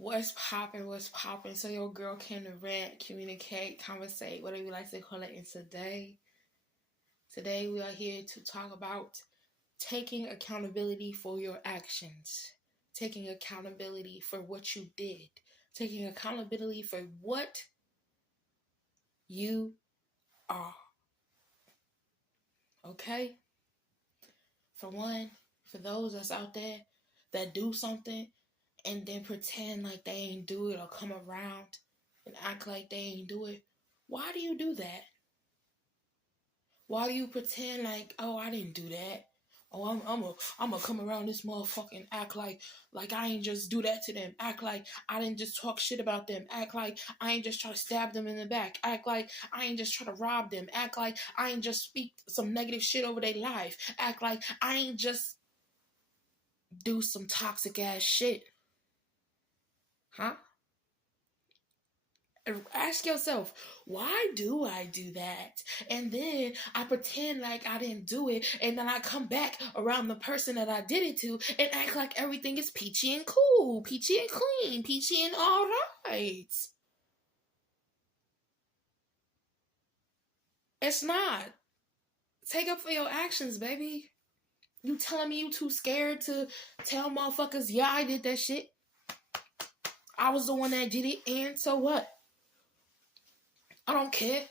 What's poppin'? What's poppin'? So your girl came to rant, communicate, conversate, whatever you like to call it. And today we are here to talk about taking accountability for your actions, taking accountability for what you did, taking accountability for what you are. Okay? For one, for those that's out there that do something and then pretend like they ain't do it or come around and act like they ain't do it. Why do you do that? Why do you pretend like, oh, I didn't do that? Oh, I'm gonna come around this motherfucker and act like I ain't just do that to them. Act like I didn't just talk shit about them. Act like I ain't just try to stab them in the back. Act like I ain't just try to rob them. Act like I ain't just speak some negative shit over their life. Act like I ain't just do some toxic ass shit. Huh? Ask yourself, why do I do that? And then I pretend like I didn't do it, and then I come back around the person that I did it to and act like everything is peachy and cool, peachy and clean, peachy and all right. It's not. Take up for your actions, baby. You telling me you too scared to tell motherfuckers, yeah, I did that shit. I was the one that did it, and so what? I don't care.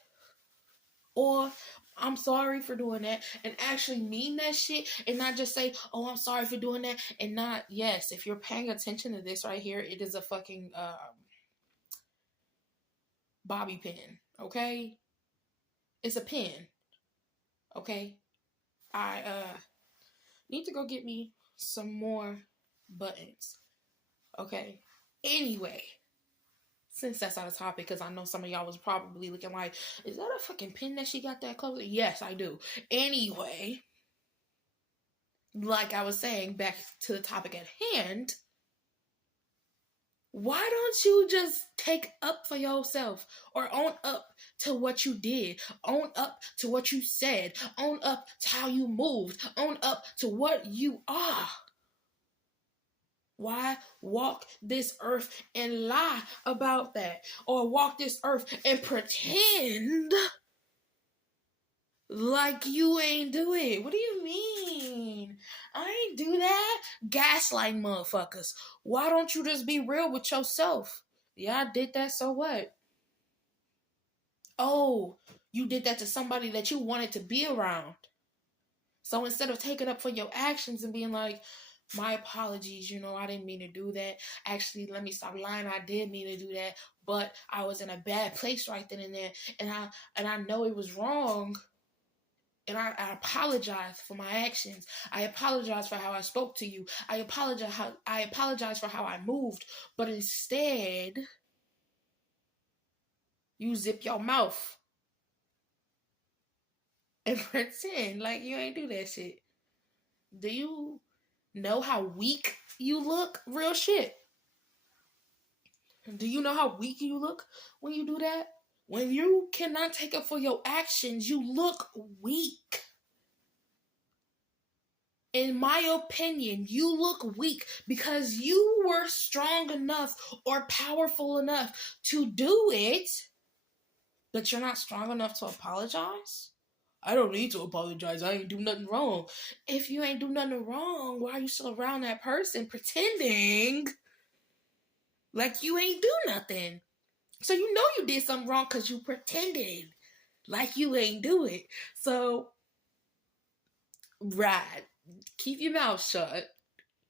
Or I'm sorry for doing that and actually mean that shit and not just say, oh, I'm sorry for doing that and not, yes, if you're paying attention to this right here, it is a fucking bobby pin, okay? It's a pin, okay? I need to go get me some more buttons, okay? Anyway, since that's out of topic, because I know some of y'all was probably looking like, is that a fucking pin that she got that close? Yes, I do. Anyway, like I was saying, back to the topic at hand, why don't you just take up for yourself or own up to what you did, own up to what you said, own up to how you moved, own up to what you are? Why walk this earth and lie about that? Or walk this earth and pretend like you ain't do it? What do you mean? I ain't do that. Gaslighting motherfuckers. Why don't you just be real with yourself? Yeah, I did that, so what? Oh, you did that to somebody that you wanted to be around. So instead of taking up for your actions and being like, my apologies, I didn't mean to do that. Actually, let me stop lying. I did mean to do that, but I was in a bad place right then and there, and I know it was wrong. And I apologize for my actions. I apologize for how I spoke to you. I apologize for how I moved. But instead, you zip your mouth and pretend like you ain't do that shit. Do you know how weak you look? Real shit. Do you know how weak you look when you do that? When you cannot take up for your actions, you look weak. In my opinion, you look weak because you were strong enough or powerful enough to do it, but you're not strong enough to apologize? I don't need to apologize. I ain't do nothing wrong. If you ain't do nothing wrong, why are you still around that person pretending like you ain't do nothing? So you know you did something wrong because you pretended like you ain't do it. So, right, keep your mouth shut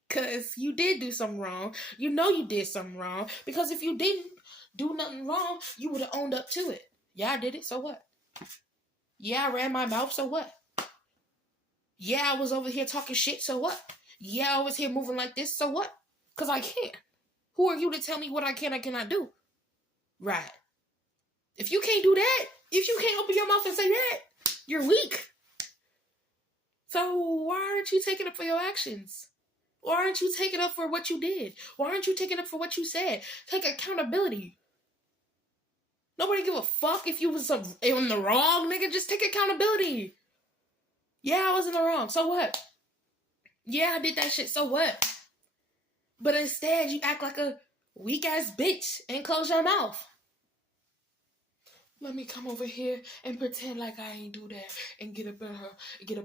because you did do something wrong. You know you did something wrong because if you didn't do nothing wrong, you would have owned up to it. Yeah, I did it, so what? Yeah, I ran my mouth, so what? Yeah, I was over here talking shit, so what? Yeah, I was here moving like this, so what? Because I can. Who are you to tell me what I can or cannot do? Right. If you can't do that, if you can't open your mouth and say that, you're weak. So why aren't you taking up for your actions? Why aren't you taking up for what you did? Why aren't you taking up for what you said? Take accountability. Nobody give a fuck if you was in the wrong, nigga. Just take accountability. Yeah, I was in the wrong. So what? Yeah, I did that shit. So what? But instead, you act like a Weak ass bitch, and close your mouth. Let me come over here and pretend like I ain't do that and get up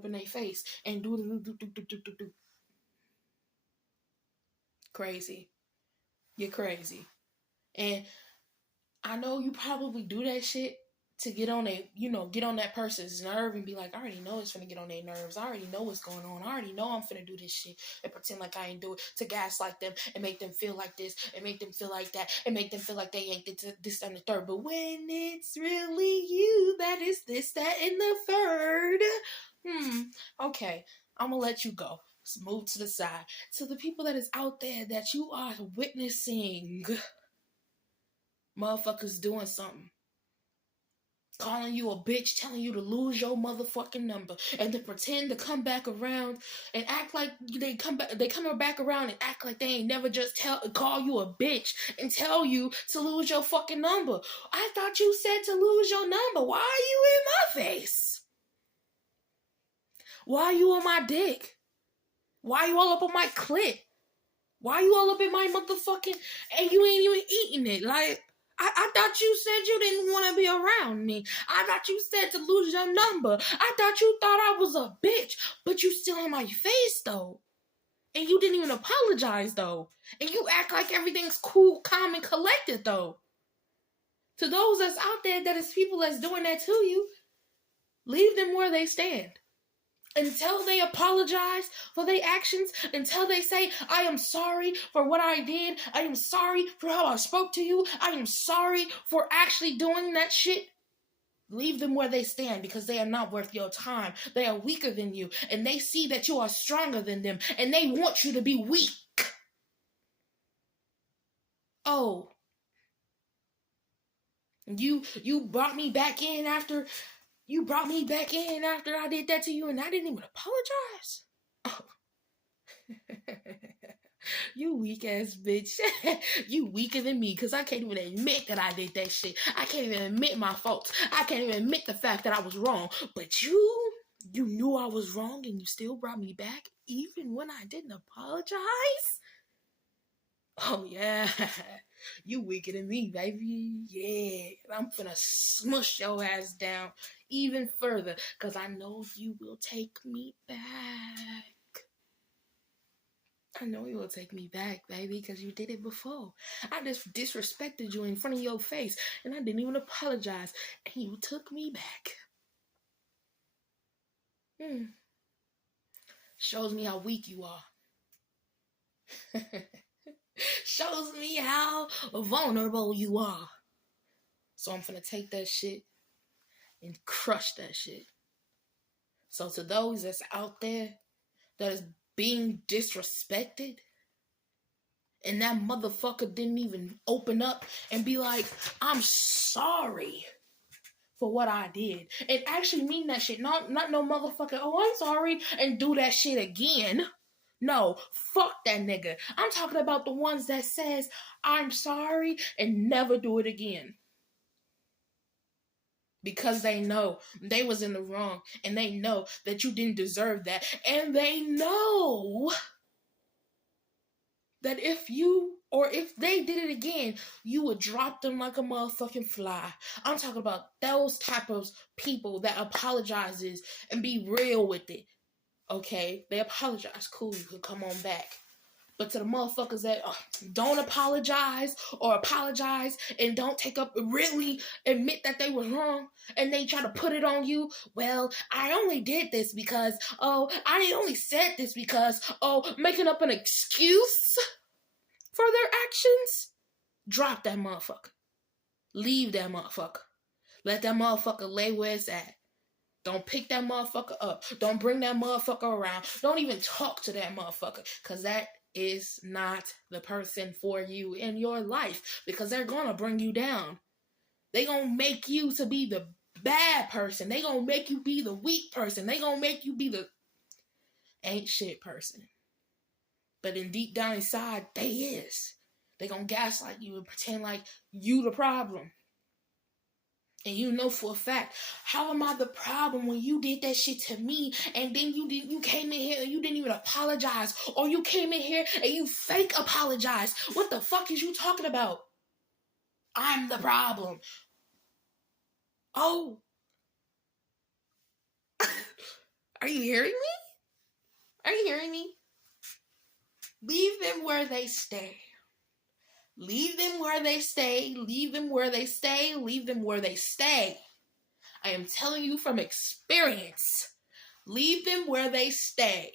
in their face and do. Crazy. You're crazy. And I know you probably do that shit to get on that person's nerve and be like, I already know it's finna get on their nerves. I already know what's going on. I already know I'm finna do this shit and pretend like I ain't do it to gaslight them and make them feel like this and make them feel like that and make them feel like they ain't this and the third. But when it's really you that is this, that, and the third, okay, I'm gonna let you go. Let's move to the side. To the people that is out there that you are witnessing motherfuckers doing something. Calling you a bitch, telling you to lose your motherfucking number, and to pretend to come back around and act like they come back around and act like they ain't never just call you a bitch and tell you to lose your fucking number. I thought you said to lose your number. Why are you in my face? Why are you on my dick? Why are you all up on my clit? Why are you all up in my motherfucking and you ain't even eating it? Like, I thought you said you didn't want to be around me. I thought you said to lose your number. I thought you thought I was a bitch, but you still in my face though. And you didn't even apologize though. And you act like everything's cool, calm, and collected though. To those that's out there that is people that's doing that to you, leave them where they stand. Until they apologize for their actions, until they say, I am sorry for what I did, I am sorry for how I spoke to you, I am sorry for actually doing that shit, leave them where they stand because they are not worth your time. They are weaker than you, and they see that you are stronger than them, and they want you to be weak. Oh, you brought me back in after I did that to you, and I didn't even apologize. Oh. You weak ass bitch. You weaker than me because I can't even admit that I did that shit. I can't even admit my faults. I can't even admit the fact that I was wrong. But you knew I was wrong and you still brought me back even when I didn't apologize? Oh yeah. You weaker than me, baby. Yeah. I'm finna smush your ass down even further because I know you will take me back. I know you will take me back, baby, because you did it before. I just disrespected you in front of your face, and I didn't even apologize, and you took me back. Shows me how weak you are. Shows me how vulnerable you are. So I'm finna take that shit and crush that shit. So to those that's out there that is being disrespected, and that motherfucker didn't even open up and be like, I'm sorry for what I did. And actually mean that shit. Not no motherfucker, oh, I'm sorry, and do that shit again. No, fuck that nigga. I'm talking about the ones that says, I'm sorry, and never do it again. Because they know they was in the wrong, and they know that you didn't deserve that, and they know that if they did it again, you would drop them like a motherfucking fly. I'm talking about those type of people that apologizes and be real with it. Okay, they apologize, cool, you can come on back. But to the motherfuckers that don't apologize or apologize and don't really admit that they were wrong, and they try to put it on you, well, I only did this because, I only said this because, making up an excuse for their actions, drop that motherfucker. Leave that motherfucker. Let that motherfucker lay where it's at. Don't pick that motherfucker up. Don't bring that motherfucker around. Don't even talk to that motherfucker, because that is not the person for you in your life, because they're gonna bring you down. They gonna make you to be the bad person. They gonna make you be the weak person. They gonna make you be the ain't shit person. But in deep down inside, they is. They gonna gaslight you and pretend like you the problem. And you know for a fact, how am I the problem when you did that shit to me and then you came in here and you didn't even apologize, or you came in here and you fake apologized? What the fuck is you talking about? I'm the problem. Oh. Are you hearing me? Are you hearing me? Leave them where they stay. Leave them where they stay. Leave them where they stay. Leave them where they stay. I am telling you from experience. Leave them where they stay.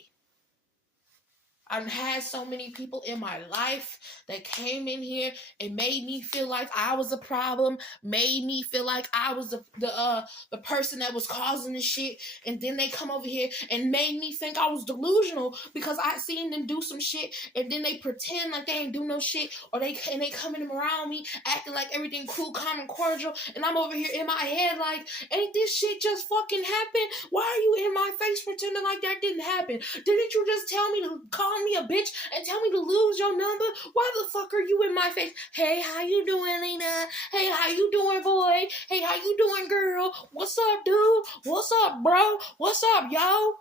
I've had so many people in my life that came in here and made me feel like I was a problem, made me feel like I was the person that was causing the shit, and then they come over here and made me think I was delusional because I seen them do some shit, and then they pretend like they ain't do no shit, or they coming around me acting like everything cool, calm, and cordial, and I'm over here in my head like, ain't this shit just fucking happen? Why are you in my face pretending like that didn't happen? Didn't you just tell me to call me a bitch and tell me to lose your number? Why the fuck are you in my face? Hey, how you doing, Lena? Hey, how you doing, boy? Hey, how you doing, girl? What's up, dude? What's up, bro? What's up, yo?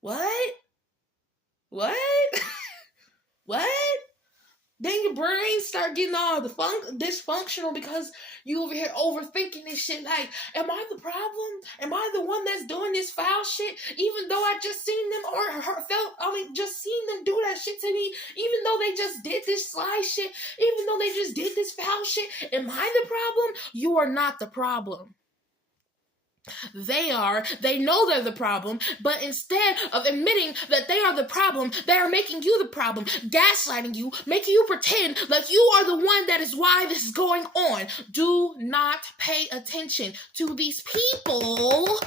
What? What? What? Then your brain start getting all dysfunctional because you over here overthinking this shit. Like, am I the problem? Am I the one that's doing this foul shit? Even though I just seen them just seen them do that shit to me. Even though they just did this sly shit. Even though they just did this foul shit. Am I the problem? You are not the problem. They know they're the problem, but instead of admitting that they are the problem, they are making you the problem, gaslighting you, making you pretend like you are the one that is why this is going on. Do not pay attention to these people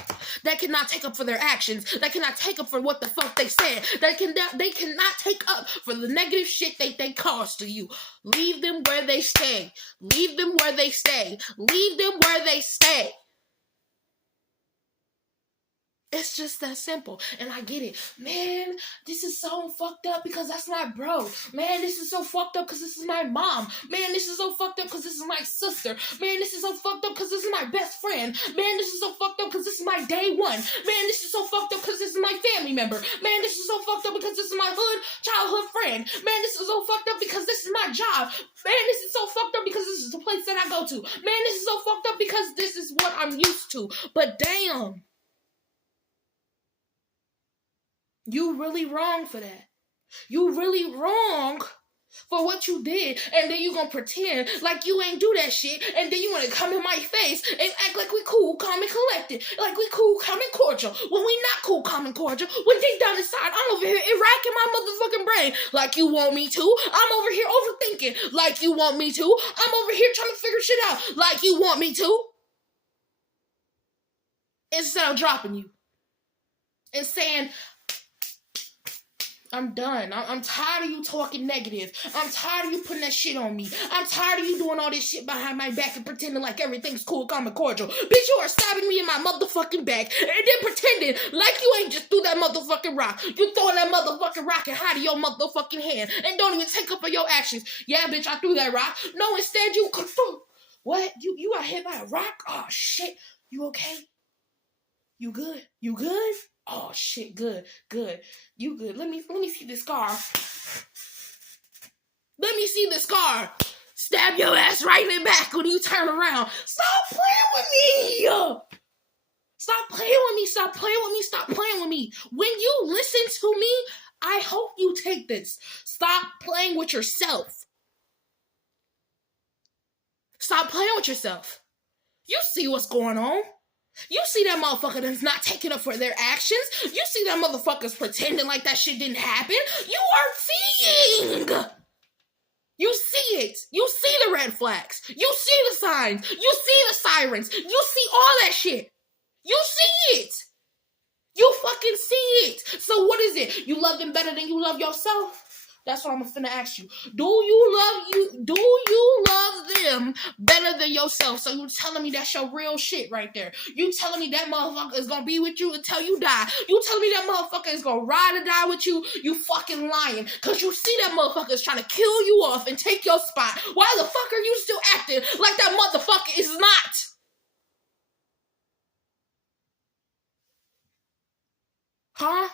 that cannot take up for their actions, that cannot take up for what the fuck they said, they cannot take up for the negative shit they caused to you. Leave them where they stay. Leave them where they stay. Leave them where they stay. It's just that simple. And I get it. Man, this is so fucked up because that's my bro. Man, this is so fucked up because this is my mom. Man, this is so fucked up because this is my sister. Man, this is so fucked up because this is my best friend. Man, this is so fucked up because this is my day one. Man, this is so fucked up because this is my family member. Man, this is so fucked up because this is my childhood friend. Man, this is so fucked up because this is my job. Man, this is so fucked up because this is the place that I go to. Man, this is so fucked up because this is what I'm used to. But damn. You really wrong for that. You really wrong for what you did, and then you gonna pretend like you ain't do that shit, and then you wanna come in my face and act like we cool, calm, and collected, like we cool, calm, and cordial, when we not cool, calm, and cordial, when deep down inside, I'm over here racking my motherfucking brain like you want me to. I'm over here overthinking like you want me to. I'm over here trying to figure shit out like you want me to. Instead of dropping you and saying, I'm done. I'm tired of you talking negative. I'm tired of you putting that shit on me. I'm tired of you doing all this shit behind my back and pretending like everything's cool, calm, and cordial. Bitch, you are stabbing me in my motherfucking back and then pretending like you ain't just threw that motherfucking rock. You throwing that motherfucking rock and hide in your motherfucking hand and don't even take up for your actions. Yeah, bitch, I threw that rock. No, instead you what? You got hit by a rock? Oh, shit. You okay? You good? You good? Oh shit, good. You good. Let me see the scar. Let me see the scar. Stab your ass right in the back when you turn around. Stop playing with me. Stop playing with me. Stop playing with me. Stop playing with me. When you listen to me, I hope you take this. Stop playing with yourself. Stop playing with yourself. You see what's going on. You see that motherfucker that's not taking up for their actions. You see that motherfuckers pretending like that shit didn't happen. You are seeing. You see it. You see the red flags. You see the signs. You see the sirens. You see all that shit. You see it. You fucking see it. So what is it? You love them better than you love yourself? That's what I'm finna ask you. Do you love them better than yourself? So you telling me that's your real shit right there. You telling me that motherfucker is gonna be with you until you die. You telling me that motherfucker is gonna ride or die with you? You fucking lying. Cause you see that motherfucker is trying to kill you off and take your spot. Why the fuck are you still acting like that motherfucker is not? Huh?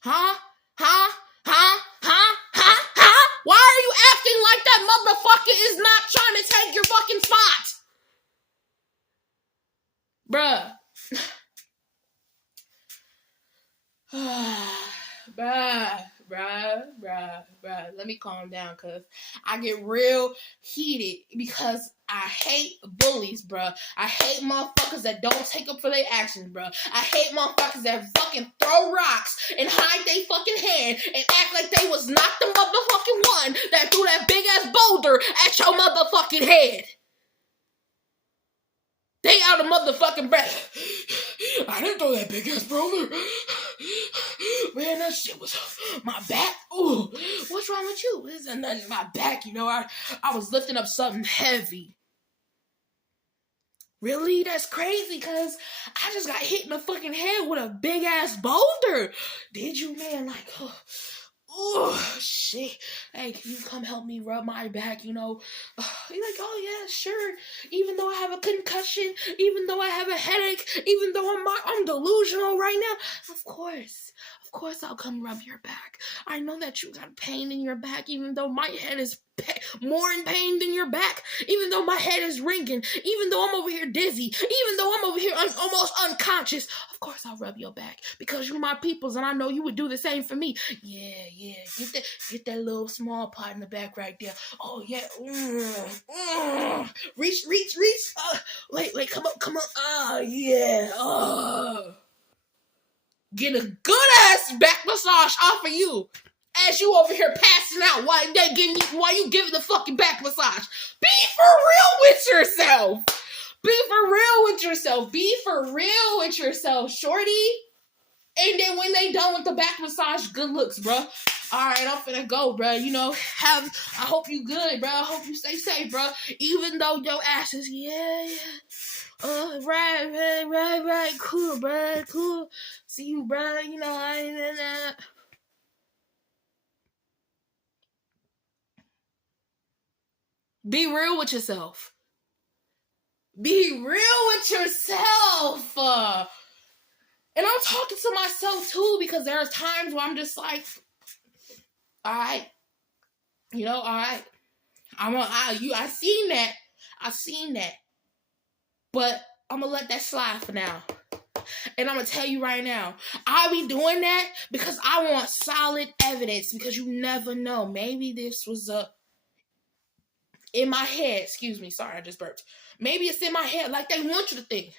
Huh? Huh? Huh? Huh? Huh? Huh? Why are you acting like that motherfucker is not trying to take your fucking spot? Bruh. Bruh. Let me calm down, cause I get real heated because I hate bullies, bruh. I hate motherfuckers that don't take up for their actions, bruh. I hate motherfuckers that fucking throw rocks and hide their fucking head and act like they was not the motherfucking one that threw that big ass boulder at your motherfucking head. They out of motherfucking breath. I didn't throw that big ass boulder. Man, that shit was my back. Ooh, what's wrong with you? This is nothing in my back, you know. I was lifting up something heavy. Really? That's crazy, cause I just got hit in the fucking head with a big ass boulder. Did you, man? Like, oh shit. Hey, can you come help me rub my back? You know, you're like, oh yeah, sure. Even though I have a concussion, even though I have a headache, even though I'm delusional right now, of course I'll come rub your back. I know that you got pain in your back, even though my head is more in pain than your back, even though my head is ringing, even though I'm over here dizzy, even though I'm over here almost unconscious. Of course I'll rub your back because you're my peoples and I know you would do the same for me. Yeah. Get that little small part in the back right there. Oh yeah. Reach. Wait, come on. Yeah. Get a good ass back massage off of you. As you over here passing out while you giving the fucking back massage. Be for real with yourself. Be for real with yourself, shorty. And then when they done with the back massage, good looks, bro. Alright, I'm finna go, bro. You know, I hope you good, bro. I hope you stay safe, bro. Even though your ass is, right. Cool, bro. Cool. See you, bro. You know, Be real with yourself. Be real with yourself. And I'm talking to myself too because there are times where I'm just like, all right, all right. I seen that. But I'm gonna let that slide for now. And I'm gonna tell you right now, I be doing that because I want solid evidence because you never know. Maybe this was in my head. Excuse me, sorry, I just burped. Maybe it's in my head like they want you to think.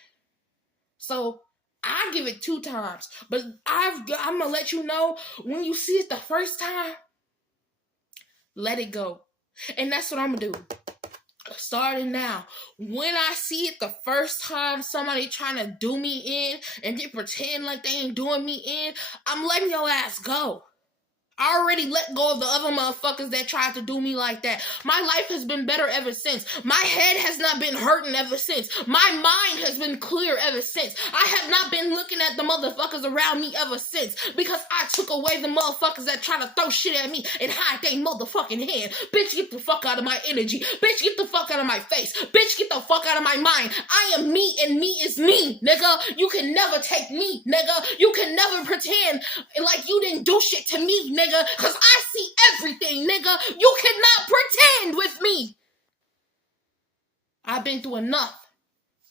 So I give it 2 times, but I'm gonna let you know when you see it the first time, let it go. And that's what I'm gonna do. Starting now, when I see it the first time somebody trying to do me in and they pretend like they ain't doing me in, I'm letting your ass go. I already let go of the other motherfuckers that tried to do me like that. My life has been better ever since. My head has not been hurting ever since. My mind has been clear ever since. I have not been looking at the motherfuckers around me ever since because I took away the motherfuckers that try to throw shit at me and hide their motherfucking hand. Bitch, get the fuck out of my energy. Bitch, get the fuck out of my face. Bitch, get the fuck out of my mind. I am me and me is me, nigga. You can never take me, nigga. You can never pretend like you didn't do shit to me, nigga. Cause I see everything, nigga. You cannot pretend with me. I've been through enough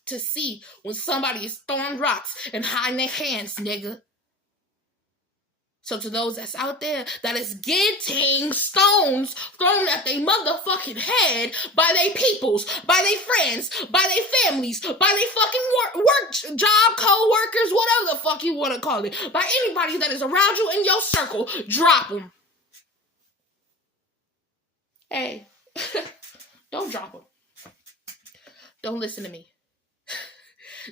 to see when somebody is throwing rocks and hiding their hands, nigga. So to those that's out there that is getting stones thrown at their motherfucking head by their peoples, by their friends, by their families, by their fucking work job, co-workers, whatever the fuck you want to call it, by anybody that is around you in your circle, drop them. Hey, don't drop them. Don't listen to me.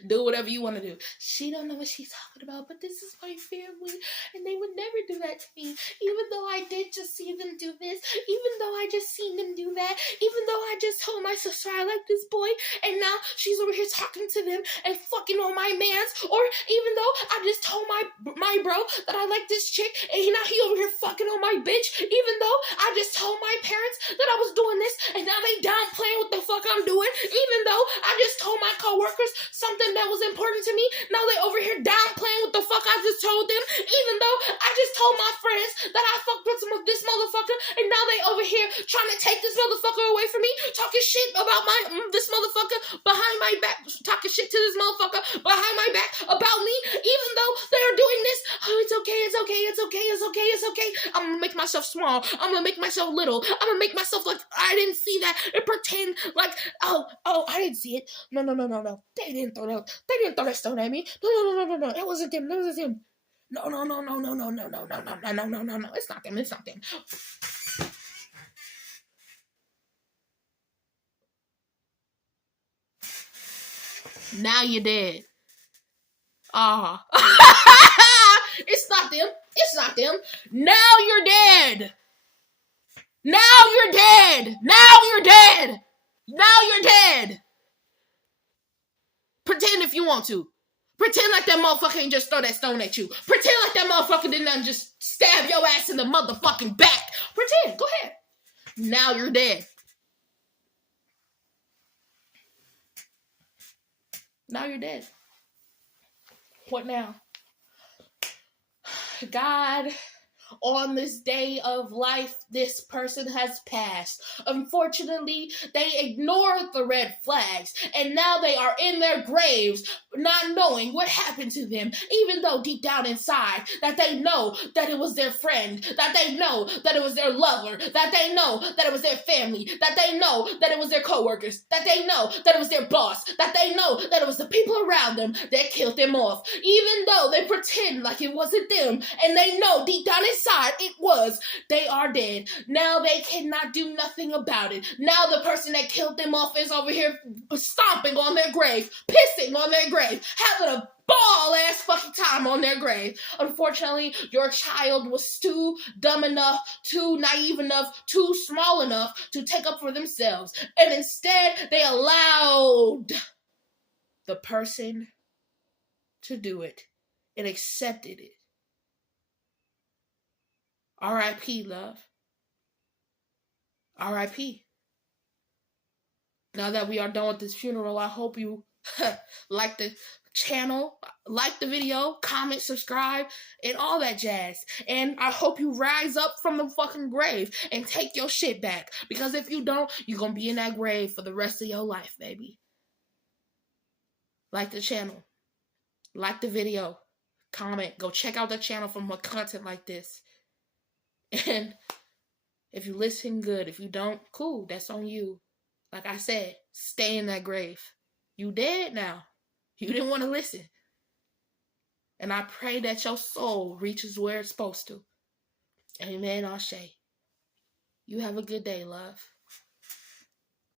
Do whatever you want to do. She don't know what she's talking about, but this is my family, and they would never do that to me. Even though I did just see them do this, even though I just seen them do that, even though I just told my sister I like this boy, and now she's over here talking to them and fucking on my mans, or even though I just told my bro that I like this chick, and now he over here fucking on my bitch, even though I just told my parents that I was doing this, and now they downplaying what the fuck I'm doing, even though I just told my coworkers something that was important to me, now they over here downplaying what the fuck I just told them, even though I just told my friends that I fucked with some of this motherfucker, and now they over here trying to take this motherfucker away from me, talking shit about this motherfucker behind my back, talking shit to this motherfucker behind my back about me, even though they're doing this. Oh, it's okay, it's okay, it's okay, it's okay, it's okay. I'm gonna make myself small. I'm gonna make myself little. I'm gonna make myself like I didn't see that and pretend like, oh, I didn't see it. No. They didn't throw that stone at me. No. It wasn't them. It wasn't them. No. It's not them. It's not them. Now you're dead. It's not them. It's not them. Now you're dead. Now you're dead. Now you're dead. Now you're dead. Pretend if you want to. Pretend like that motherfucker ain't just throw that stone at you. Pretend like that motherfucker didn't just stab your ass in the motherfucking back. Pretend. Go ahead. Now you're dead. Now you're dead. What now? God, on this day of life, this person has passed. Unfortunately, they ignored the red flags, and now they are in their graves, not knowing what happened to them, even though deep down inside, that they know that it was their friend, that they know that it was their lover, that they know that it was their family, that they know that it was their coworkers, that they know that it was their boss, that they know that it was the people around them that killed them off, even though they pretend like it wasn't them, and they know deep down inside it was. They are dead. Now they cannot do nothing about it. Now the person that killed them off is over here stomping on their grave, pissing on their grave, having a ball-ass fucking time on their grave. Unfortunately, your child was too dumb enough, too naive enough, too small enough to take up for themselves. And instead, they allowed the person to do it and accepted it. R.I.P., love. R.I.P. Now that we are done with this funeral, I hope you like the channel, like the video, comment, subscribe, and all that jazz. And I hope you rise up from the fucking grave and take your shit back. Because if you don't, you're gonna be in that grave for the rest of your life, baby. Like the channel. Like the video. Comment. Go check out the channel for more content like this. And if you listen, good. If you don't, cool. That's on you. Like I said, stay in that grave. You dead now. You didn't want to listen. And I pray that your soul reaches where it's supposed to. Amen, Ashe. You have a good day, love.